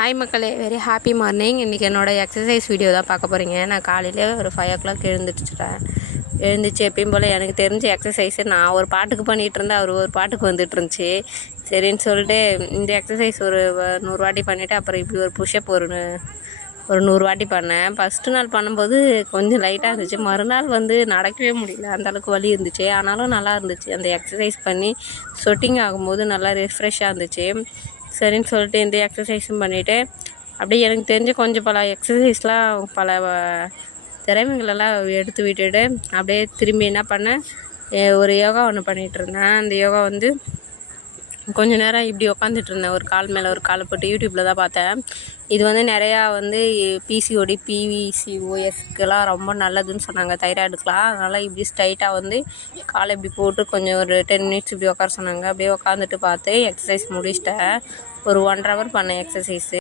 Hi மக்களே, very happy morning. இன்றைக்கி என்னோடய எக்ஸசைஸ் வீடியோ தான் பார்க்க போகிறீங்க. நான் காலையில் ஒரு 5 o'clock எழுந்துச்சு எப்பயும் போல் எனக்கு தெரிஞ்ச எக்ஸசைஸு நான் ஒரு பாட்டுக்கு பண்ணிகிட்டு இருந்தேன், அவர் ஒரு பாட்டுக்கு வந்துட்டு இருந்துச்சு. சரின்னு சொல்லிட்டு இந்த எக்ஸசைஸ் ஒரு 100 வாட்டி பண்ணிவிட்டு அப்புறம் இப்படி ஒரு புஷ்அப் ஒரு 100 வாட்டி பண்ணேன். ஃபஸ்ட்டு நாள் பண்ணும்போது கொஞ்சம் லைட்டாக இருந்துச்சு, மறுநாள் நடக்கவே முடியல, அந்தளவுக்கு வலி இருந்துச்சு. ஆனாலும் நல்லா இருந்துச்சு. அந்த எக்ஸசைஸ் பண்ணி சொட்டிங் ஆகும்போது நல்லா ரெஃப்ரெஷ்ஷாக இருந்துச்சு. சரின்னு சொல்லிட்டு இந்த எக்ஸசைஸும் பண்ணிவிட்டு அப்படியே எனக்கு தெரிஞ்ச கொஞ்சம் பல எக்ஸசைஸ்லாம் பல திறமைகளெல்லாம் எடுத்து விட்டுட்டு அப்படியே திரும்பி என்ன பண்ணேன், ஒரு யோகா ஒன்று பண்ணிகிட்டு இருந்தேன். அந்த யோகா கொஞ்சம் நேரம் இப்படி உக்காந்துட்டு இருந்தேன், ஒரு கால் மேலே ஒரு காலை போட்டு. யூடியூப்பில் தான் பார்த்தேன். இது நிறையா பிசிஓடி பிவிசிஓஎஸ்க்கெல்லாம் ரொம்ப நல்லதுன்னு சொன்னாங்க, தைராய்டுக்கெலாம். அதனால் இப்படி ஸ்ட்ரைட்டாக காலை இப்படி போட்டு கொஞ்சம் ஒரு 10 minutes இப்படி உட்கார சொன்னாங்க. அப்படியே உட்காந்துட்டு பார்த்து எக்ஸசைஸ் முடிச்சிட்டேன். ஒரு 1 hour பண்ணேன் எக்ஸசைஸு.